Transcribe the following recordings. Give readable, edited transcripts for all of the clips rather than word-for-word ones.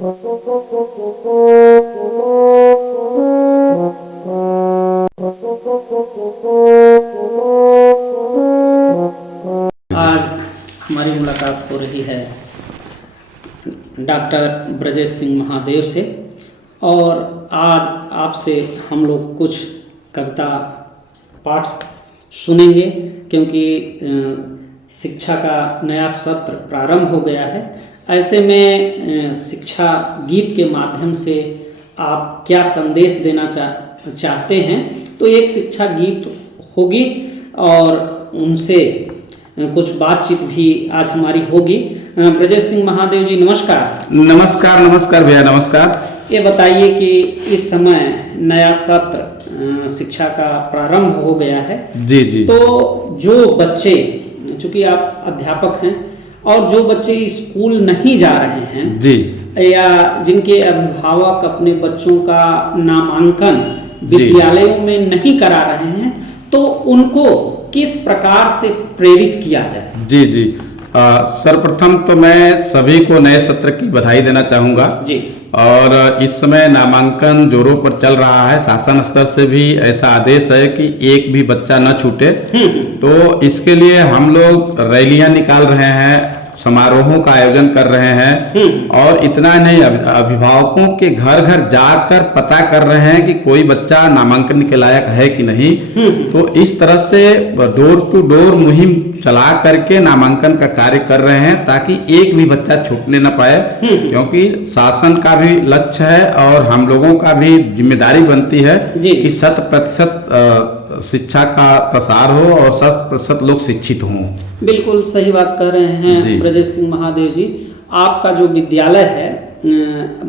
आज हमारी मुलाकात हो रही है डॉक्टर ब्रजेश सिंह महादेव से, और आज आपसे हम लोग कुछ कविता पाठ सुनेंगे, क्योंकि शिक्षा का नया सत्र प्रारंभ हो गया है। ऐसे में शिक्षा गीत के माध्यम से आप क्या संदेश देना चाहते हैं, तो एक शिक्षा गीत होगी और उनसे कुछ बातचीत भी आज हमारी होगी। ब्रजेश सिंह महादेव जी, नमस्कार। नमस्कार नमस्कार भैया, नमस्कार। ये बताइए कि इस समय नया सत्र शिक्षा का प्रारंभ हो गया है। जी जी। तो जो बच्चे, चूंकि आप अध्यापक हैं, और जो बच्चे स्कूल नहीं जा रहे हैं जी, या जिनके अभिभावक अपने बच्चों का नामांकन विद्यालयों में नहीं करा रहे हैं, तो उनको किस प्रकार से प्रेरित किया जाए? जी जी। सर्वप्रथम तो मैं सभी को नए सत्र की बधाई देना चाहूँगा जी। और इस समय नामांकन जोरों पर चल रहा है। शासन स्तर से भी ऐसा आदेश है कि एक भी बच्चा न छूटे। तो इसके लिए हम लोग रैलियां निकाल रहे हैं, समारोहों का आयोजन कर रहे हैं, और इतना नहीं, अभिभावकों के घर घर जाकर पता कर रहे हैं कि कोई बच्चा नामांकन के लायक है कि नहीं। तो इस तरह से डोर टू डोर मुहिम चला करके नामांकन का कार्य कर रहे हैं, ताकि एक भी बच्चा छूटने न पाए, क्योंकि शासन का भी लक्ष्य है और हम लोगों का भी जिम्मेदारी बनती है कि 100% शिक्षा का प्रसार हो और 100% लोग शिक्षित हों। बिल्कुल सही बात कह रहे हैं ब्रजेश सिंह महादेव जी। आपका जो विद्यालय है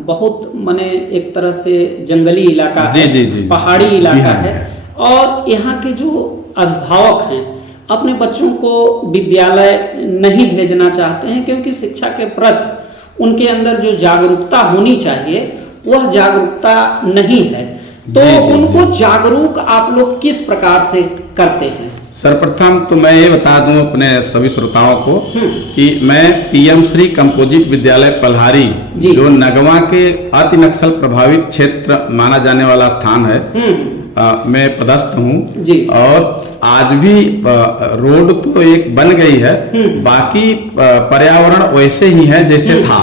बहुत माने एक तरह से जंगली इलाका है, पहाड़ी इलाका है, और यहाँ के जो अभिभावक हैं अपने बच्चों को विद्यालय नहीं भेजना चाहते हैं, क्योंकि शिक्षा के प्रति उनके अंदर जो जागरूकता होनी चाहिए वह जागरूकता नहीं है। तो उनको जागरूक आप लोग किस प्रकार से करते हैं? सर्वप्रथम तो मैं ये बता दूं अपने सभी श्रोताओं को कि मैं पीएम श्री कंपोजिट विद्यालय पल्हारी, जो नगवा के अति नक्सल प्रभावित क्षेत्र माना जाने वाला स्थान है, मैं पदस्थ हूँ। और आज भी रोड तो एक बन गई है, बाकी पर्यावरण वैसे ही है जैसे था।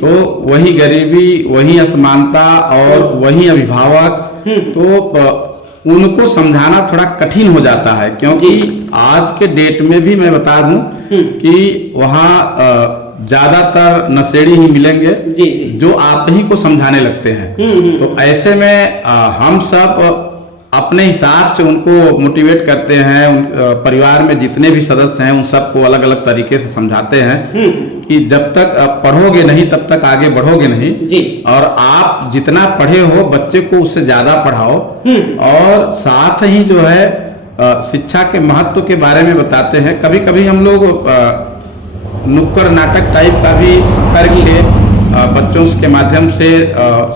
तो वही गरीबी, वही असमानता और वही अभिभावक, तो उनको समझाना थोड़ा कठिन हो जाता है, क्योंकि आज के डेट में भी मैं बता दूं कि वहाँ ज्यादातर नशेड़ी ही मिलेंगे जो आप ही को समझाने लगते हैं। तो ऐसे में हम सब अपने हिसाब से उनको मोटिवेट करते हैं। परिवार में जितने भी सदस्य हैं उन सबको अलग अलग तरीके से समझाते हैं कि जब तक पढ़ोगे नहीं तब तक आगे बढ़ोगे नहीं, और आप जितना पढ़े हो बच्चे को उससे ज्यादा पढ़ाओ। और साथ ही जो है शिक्षा के महत्व के बारे में बताते हैं। कभी कभी हम लोग नुक्कड़ नाटक टाइप का भी करके बच्चों के माध्यम से,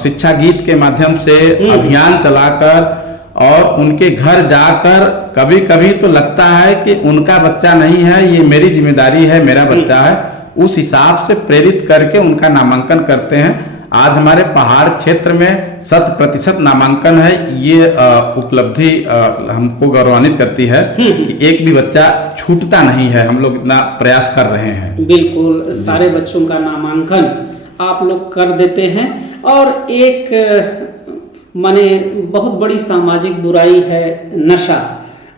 शिक्षा गीत के माध्यम से अभियान चलाकर और उनके घर जाकर, कभी कभी तो लगता है कि उनका बच्चा नहीं है, ये मेरी जिम्मेदारी है, मेरा बच्चा है, उस हिसाब से प्रेरित करके उनका नामांकन करते हैं। आज हमारे पहाड़ क्षेत्र में 100% नामांकन है। ये उपलब्धि हमको गौरवान्वित करती है कि एक भी बच्चा छूटता नहीं है। हम लोग इतना प्रयास कर रहे हैं। बिल्कुल, सारे बच्चों का नामांकन आप लोग कर देते हैं। और एक माने बहुत बड़ी सामाजिक बुराई है नशा,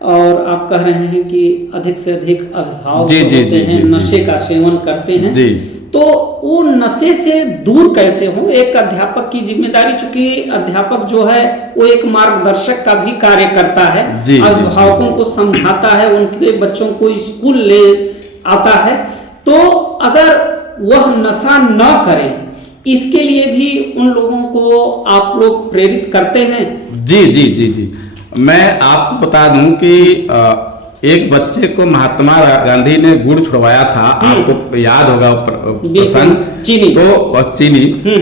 और आप कह रहे हैं कि अधिक से अधिक अभिभावक होते हैं नशे का सेवन करते हैं। तो वो नशे से दूर कैसे हो? एक अध्यापक की जिम्मेदारी, चूंकि अध्यापक जो है वो एक मार्गदर्शक का भी कार्य करता है, अभिभावकों को समझाता है, उनके बच्चों को स्कूल ले आता है। तो अगर वह नशा न करे, इसके लिए भी उन लोगों को आप लोग प्रेरित करते हैं? जी जी जी जी। मैं आपको बता दूं कि एक बच्चे को महात्मा गांधी ने गुड़ छुड़वाया था, आपको याद होगा प्रसंग, चीनी।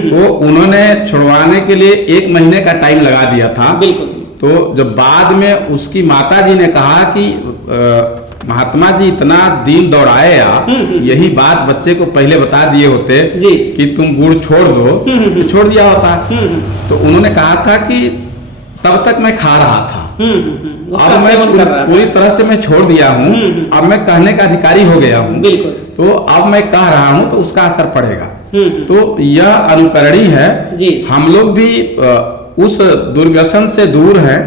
तो उन्होंने छुड़वाने के लिए 1 महीने का टाइम लगा दिया था। बिल्कुल। तो जब बाद में उसकी माता जी ने कहा कि महात्मा जी इतना दिन दौड़ाए आप, यही बात बच्चे को पहले बता दिए होते जी कि तुम गुड़ छोड़ दो, तो छोड़ दिया होता। तो उन्होंने कहा था कि तब तक मैं खा रहा था, अब मैं पूरी तरह से मैं छोड़ दिया हूँ, अब मैं कहने का अधिकारी हो गया हूँ, बिल्कुल। तो अब मैं कह रहा हूँ तो उसका असर पड़ेगा। तो यह अनुकरणीय है जी। हम लोग भी उस दुर्व्यसन से दूर हैं,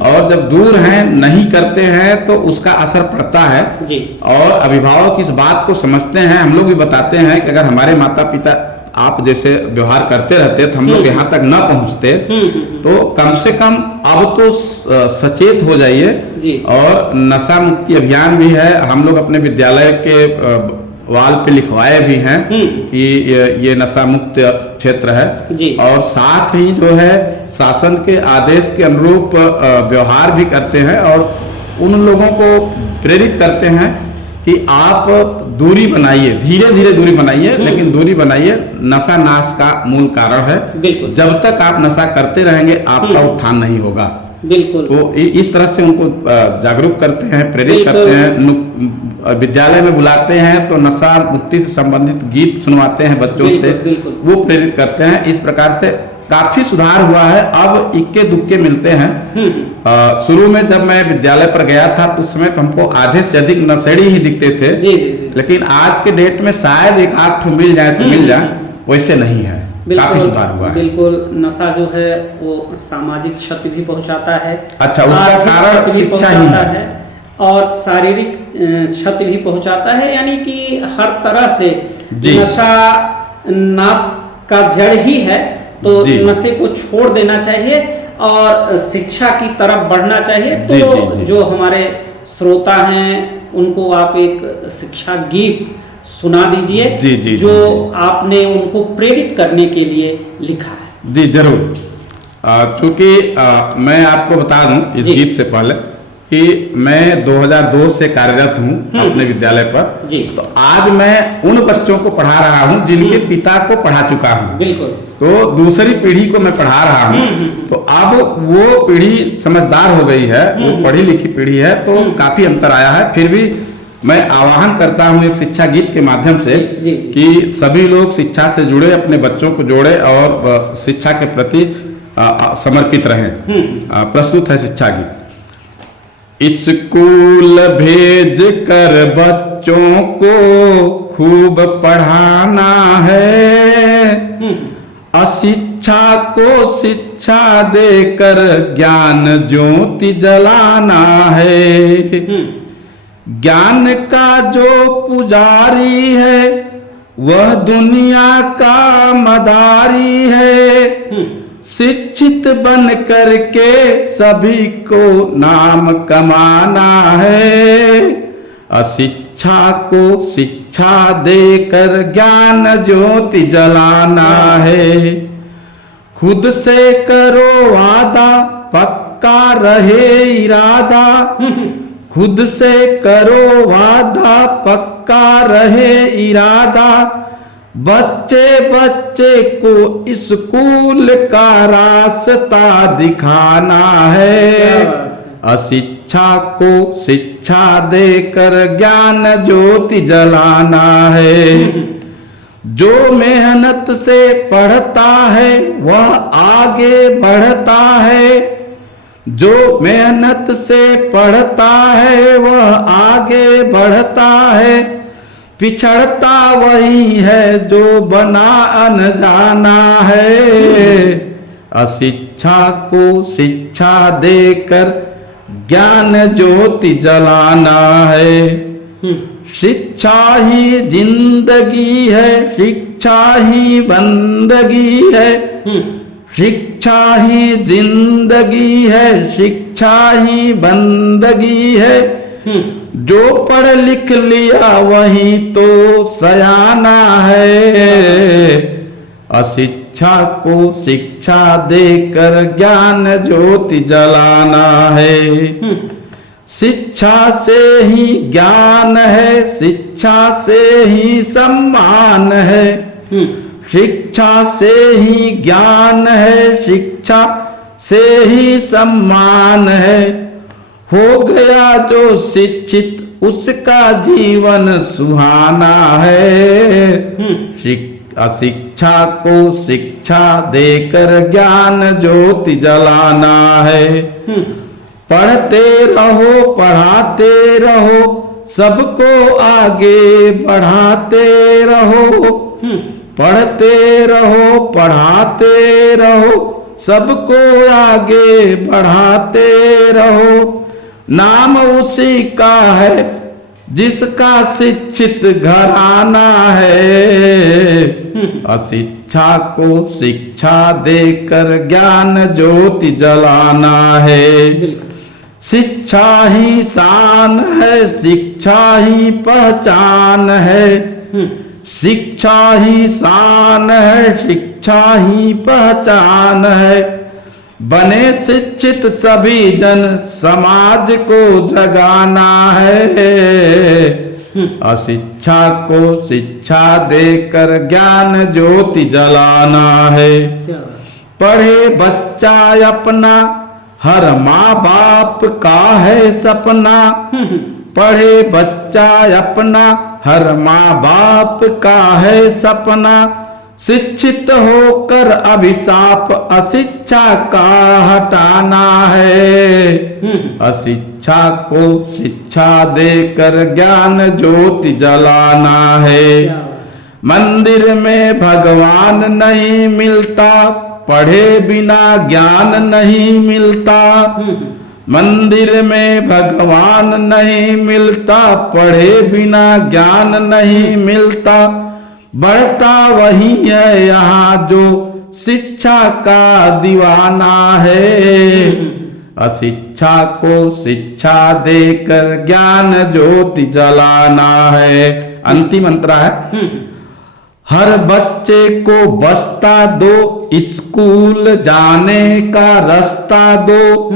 और जब दूर हैं नहीं करते हैं तो उसका असर पड़ता है जी। और अभिभावक इस बात को समझते हैं। हम लोग भी बताते हैं कि अगर हमारे माता पिता आप जैसे व्यवहार करते रहते तो हम लोग यहाँ तक न पहुँचते, तो कम से कम अब तो सचेत हो जाइए जी। और नशा मुक्ति अभियान भी है, हम लोग अपने विद्यालय के वाल पे लिखवाए भी हैं कि ये नशा मुक्त क्षेत्र है जी। और साथ ही जो है शासन के आदेश के अनुरूप व्यवहार भी करते हैं और उन लोगों को प्रेरित करते हैं कि आप दूरी बनाइए, धीरे धीरे दूरी बनाइए, लेकिन दूरी बनाइए। नशा नाश का मूल कारण है, जब तक आप नशा करते रहेंगे आपका उत्थान नहीं होगा। बिल्कुल। तो इस तरह से उनको जागरूक करते हैं, प्रेरित करते हैं, विद्यालय में बुलाते हैं तो नशा मुक्ति से संबंधित गीत सुनवाते हैं बच्चों से, वो प्रेरित करते हैं। इस प्रकार से काफी सुधार हुआ है, अब इक्के दुक्के मिलते हैं। शुरू में जब मैं विद्यालय पर गया था तो उस समय तो हमको आधे से अधिक नशेड़ी ही दिखते थे जी। लेकिन आज के डेट में शायद एक आध ठो मिल जाए तो मिल जाए, वैसे नहीं है, काफी सुधार हुआ है। बिल्कुल। नशा जो है वो सामाजिक क्षति भी पहुंचाता है। अच्छा, उसका कारण शिक्षा ही है और शारीरिक क्षति भी पहुंचाता है, यानी कि हर तरह से नशा नाश का जड़ ही है। तो नशे को छोड़ देना चाहिए और शिक्षा की तरफ बढ़ना चाहिए। तो जो हमारे श्रोता हैं उनको आप एक शिक्षा गीत सुना दीजिए जो आपने उनको प्रेरित करने के लिए लिखा है। जी जरूर। क्योंकि मैं आपको बता दूं इस गीत से पहले कि मैं 2002 से कार्यरत हूँ अपने विद्यालय पर जी। तो आज मैं उन बच्चों को पढ़ा रहा हूँ जिनके पिता को पढ़ा चुका हूँ। बिल्कुल। तो दूसरी पीढ़ी को मैं पढ़ा रहा हूँ, तो अब वो पीढ़ी समझदार हो गई है, वो पढ़ी लिखी पीढ़ी है, तो काफी अंतर आया है। फिर भी मैं आह्वान करता हूँ एक शिक्षा गीत के माध्यम से जी। कि सभी लोग शिक्षा से जुड़े, अपने बच्चों को जोड़े और शिक्षा के प्रति समर्पित रहें। प्रस्तुत है शिक्षा गीत। स्कूल भेज कर बच्चों को खूब पढ़ाना है, अशिक्षा को शिक्षा देकर ज्ञान ज्योति जलाना है। ज्ञान का जो पुजारी है वह दुनिया का मदारी है। शिक्षित बन करके सभी को नाम कमाना है, अशिक्षा को शिक्षा देकर ज्ञान ज्योति जलाना है। खुद से करो वादा पक्का रहे इरादा, खुद से करो वादा पक्का रहे इरादा। बच्चे बच्चे को स्कूल का रास्ता दिखाना है, अशिक्षा को शिक्षा देकर ज्ञान ज्योति जलाना है। जो मेहनत से पढ़ता है वह आगे बढ़ता है, जो मेहनत से पढ़ता है वह आगे बढ़ता है। पिछड़ता वही है जो बना अनजाना है, अशिक्षा को शिक्षा देकर ज्ञान ज्योति जलाना है। शिक्षा ही जिंदगी है, शिक्षा ही बंदगी है, शिक्षा ही जिंदगी है, शिक्षा ही बंदगी है। जो पढ़ लिख लिया वही तो सयाना है, अशिक्षा को शिक्षा देकर ज्ञान ज्योति जलाना है। शिक्षा से ही ज्ञान है, शिक्षा से ही सम्मान है, शिक्षा से ही ज्ञान है, शिक्षा से ही सम्मान है। हो गया जो शिक्षित उसका जीवन सुहाना है। अशिक्षा को शिक्षा देकर ज्ञान ज्योति जलाना है। पढ़ते रहो पढ़ाते रहो सबको आगे बढ़ाते रहो। पढ़ते रहो पढ़ाते रहो सबको आगे बढ़ाते रहो। नाम उसी का है जिसका शिक्षित घराना है। अशिक्षा को शिक्षा देकर ज्ञान ज्योति जलाना है। शिक्षा ही शान है शिक्षा ही पहचान है। शिक्षा ही शान है शिक्षा ही पहचान है। बने शिक्षित सभी जन समाज को जगाना है। अशिक्षा को शिक्षा देकर ज्ञान ज्योति जलाना है। पढ़े बच्चा अपना हर माँ बाप का है सपना। पढ़े बच्चा अपना हर माँ बाप का है सपना। शिक्षित होकर अभिशाप अशिक्षा का हटाना है। अशिक्षा को शिक्षा देकर ज्ञान ज्योति जलाना है। मंदिर में भगवान नहीं मिलता पढ़े बिना ज्ञान नहीं मिलता। मंदिर में भगवान नहीं मिलता पढ़े बिना ज्ञान नहीं मिलता। बढ़ता वही है यहाँ जो शिक्षा का दीवाना है। अशिक्षा को शिक्षा देकर ज्ञान ज्योति जलाना है। अंतिम अंतरा है। हर बच्चे को बस्ता दो स्कूल जाने का रास्ता दो।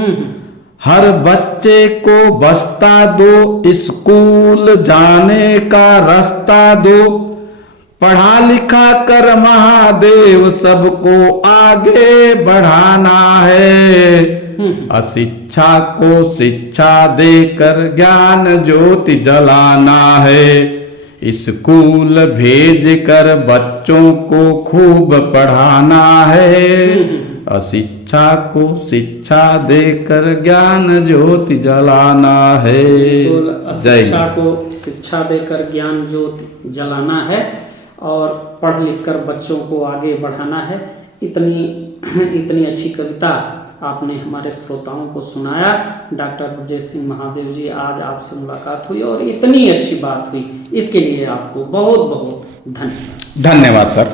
हर बच्चे को बस्ता दो स्कूल जाने का रास्ता दो। पढ़ा लिखा कर महादेव सबको आगे बढ़ाना है। अशिक्षा को शिक्षा देकर ज्ञान ज्योति जलाना है। स्कूल भेज कर बच्चों को खूब पढ़ाना है। अशिक्षा को शिक्षा देकर ज्ञान ज्योति जलाना है। शिक्षा को शिक्षा देकर ज्ञान ज्योति जलाना है और पढ़ लिख कर बच्चों को आगे बढ़ाना है। इतनी अच्छी कविता आपने हमारे श्रोताओं को सुनाया। डॉक्टर ब्रजेश सिंह महादेव जी, आज आपसे मुलाकात हुई और इतनी अच्छी बात हुई, इसके लिए आपको बहुत बहुत धन्यवाद। धन्यवाद सर।